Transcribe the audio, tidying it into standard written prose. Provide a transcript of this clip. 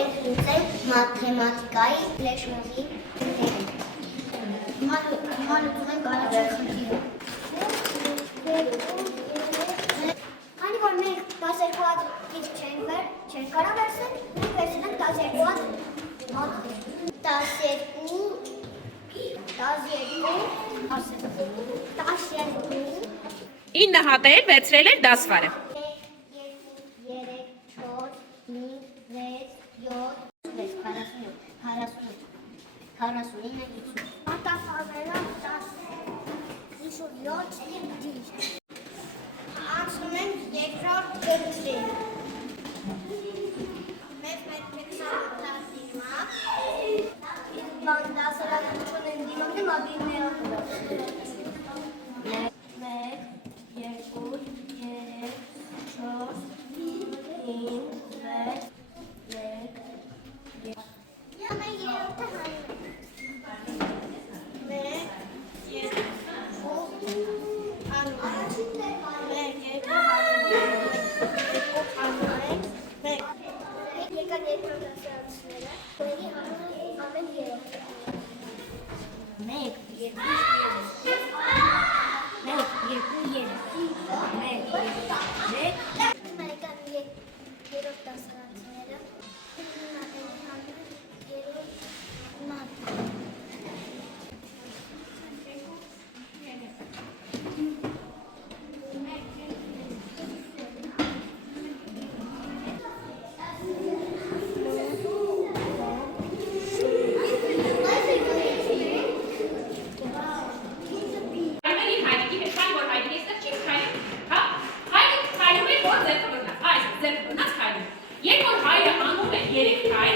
ենք լուծել մաթեմատիկայի լեշմոզի դերը։ Հիմա լուծում ենք առաջին խնդիրը։ Քանի որ մենք 12 հատից չենք կարող վերցնել, մենք վերցնել ենք 12 հատ 9 հատեր վերցրել էր դասվարը։ Անցնում ենք երկրորդ խնդրին։ Մեծ բան դասարակություն են դիմանում աբիմեան։ 1, 2, 3, 4, 5, 6, 7, Երբ որ հայրը անում է 3 քայլ,